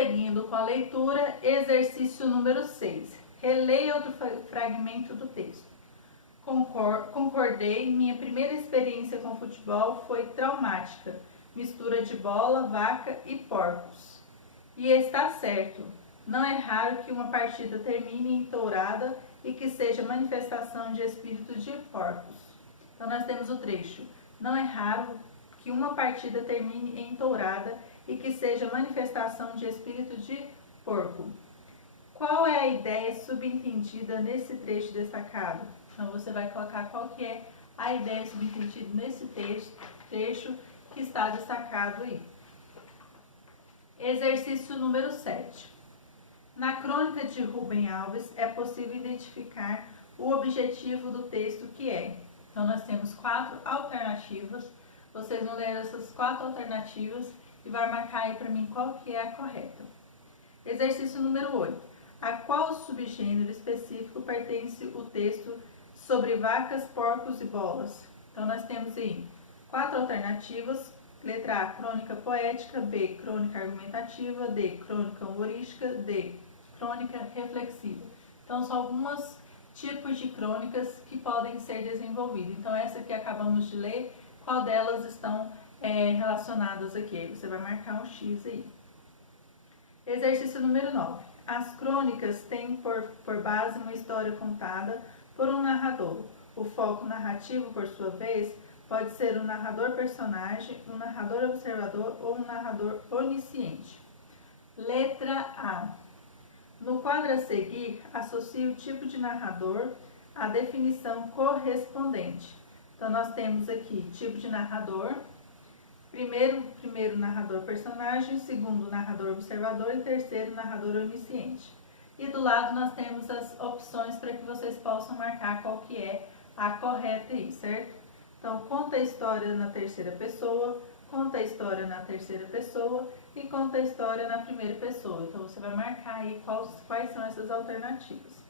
Prosseguindo com a leitura, exercício número 6. Releia outro fragmento do texto. Concordei, minha primeira experiência com futebol foi traumática. Mistura de bola, vaca e porcos. E está certo, não é raro que uma partida termine em tourada e que seja manifestação de espírito de porcos. Então nós temos o trecho. Não é raro que uma partida termine em tourada e que seja manifestação de espírito de porco. Qual é a ideia subentendida nesse trecho destacado? Então você vai colocar qual que é a ideia subentendida nesse trecho que está destacado aí. Exercício número 7. Na crônica de Rubem Alves é possível identificar o objetivo do texto que é. Então nós temos 4 alternativas. Vocês vão ler essas 4 alternativas e vai marcar aí para mim qual que é a correta. Exercício número 8. A qual subgênero específico pertence o texto sobre vacas, porcos e bolas? Então nós temos aí 4 alternativas. Letra A, crônica poética. B, crônica argumentativa. D, crônica humorística. D, crônica reflexiva. Então são alguns tipos de crônicas que podem ser desenvolvidas. Então essa que acabamos de ler, qual delas estão relacionadas aqui? Aí você vai marcar um X aí. Exercício número 9. As crônicas têm por base uma história contada por um narrador. O foco narrativo, por sua vez, pode ser um narrador personagem, um narrador observador ou um narrador onisciente. Letra A. No quadro a seguir, associe o tipo de narrador à definição correspondente. Então, nós temos aqui tipo de narrador, primeiro narrador personagem, segundo narrador observador e terceiro narrador onisciente. E do lado nós temos as opções para que vocês possam marcar qual que é a correta aí, certo? Então, conta a história na terceira pessoa, conta a história na terceira pessoa e conta a história na primeira pessoa. Então, você vai marcar aí quais são essas alternativas.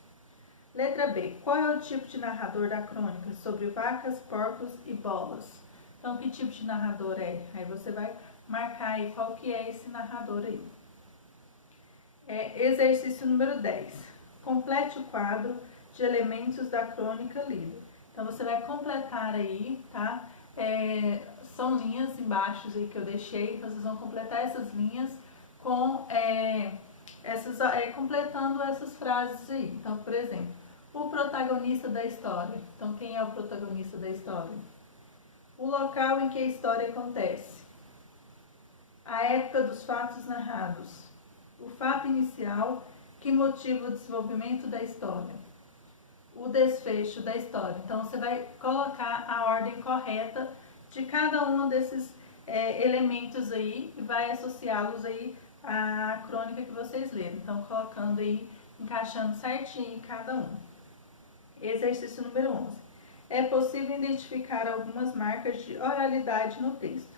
Letra B. Qual é o tipo de narrador da crônica sobre vacas, porcos e bolas? Então, que tipo de narrador é? Aí você vai marcar aí qual que é esse narrador aí. Exercício número 10. Complete o quadro de elementos da crônica lida. Então, você vai completar aí, tá? São linhas embaixo aí que eu deixei, então vocês vão completar essas linhas com completando essas frases aí. Então, por exemplo, o protagonista da história. Então, quem é o protagonista da história? O local em que a história acontece. A época dos fatos narrados. O fato inicial que motiva o desenvolvimento da história. O desfecho da história. Então, você vai colocar a ordem correta de cada um desses elementos aí e vai associá-los aí à crônica que vocês leram. Então, colocando aí, encaixando certinho em cada um. Exercício número 11. É possível identificar algumas marcas de oralidade no texto.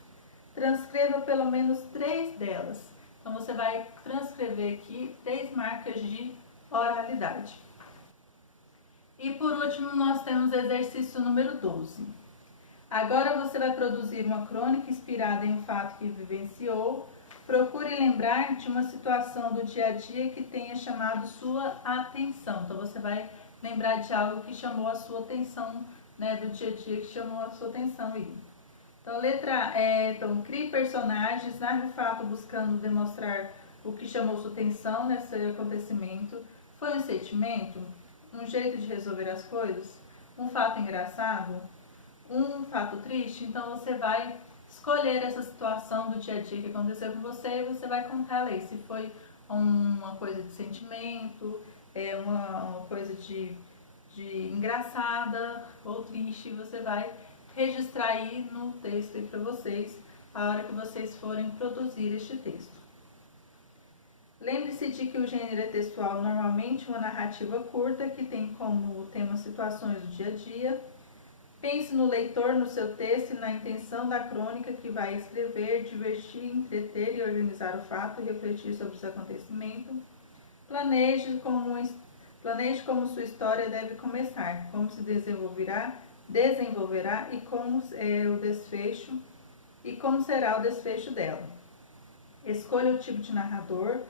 Transcreva pelo menos 3 delas. Então, você vai transcrever aqui 3 marcas de oralidade. E por último, nós temos o exercício número 12. Agora você vai produzir uma crônica inspirada em um fato que vivenciou. Procure lembrar de uma situação do dia a dia que tenha chamado sua atenção. Então, você vai lembrar de algo que chamou a sua atenção, né, do dia a dia que chamou a sua atenção aí. Então, letra então, crie personagens, narre o fato buscando demonstrar o que chamou sua atenção nesse acontecimento. Foi um sentimento? Um jeito de resolver as coisas? Um fato engraçado? Um fato triste? Então, você vai escolher essa situação do dia a dia que aconteceu com você e você vai contar aí se foi uma coisa de sentimento, uma coisa de engraçada ou triste. Você vai registrar aí no texto aí para vocês, a hora que vocês forem produzir este texto. Lembre-se de que o gênero é textual, normalmente uma narrativa curta que tem como tema situações do dia a dia. Pense no leitor, no seu texto e na intenção da crônica que vai escrever, divertir, entreter e organizar o fato e refletir sobre os acontecimentos. Planeje como sua história deve começar, como se desenvolverá e como como será o desfecho dela. Escolha o tipo de narrador,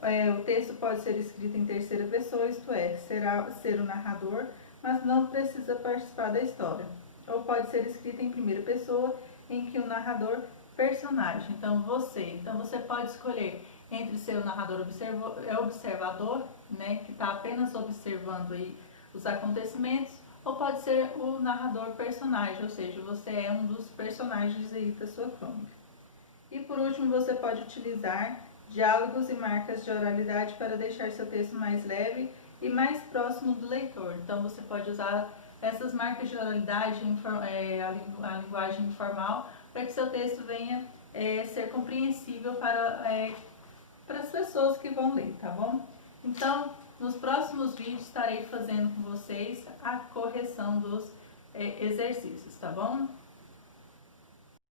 O texto pode ser escrito em terceira pessoa, isto é, será ser o narrador, mas não precisa participar da história. Ou pode ser escrito em primeira pessoa, em que o narrador personagem, então você pode escolher entre ser o narrador observador, né, que está apenas observando aí os acontecimentos, ou pode ser o narrador personagem, ou seja, você é um dos personagens aí da sua crônica. E por último, você pode utilizar diálogos e marcas de oralidade para deixar seu texto mais leve e mais próximo do leitor. Então você pode usar essas marcas de oralidade, a linguagem informal, para que seu texto venha ser compreensível para as pessoas que vão ler, tá bom? Então, nos próximos vídeos estarei fazendo com vocês a correção dos exercícios, tá bom?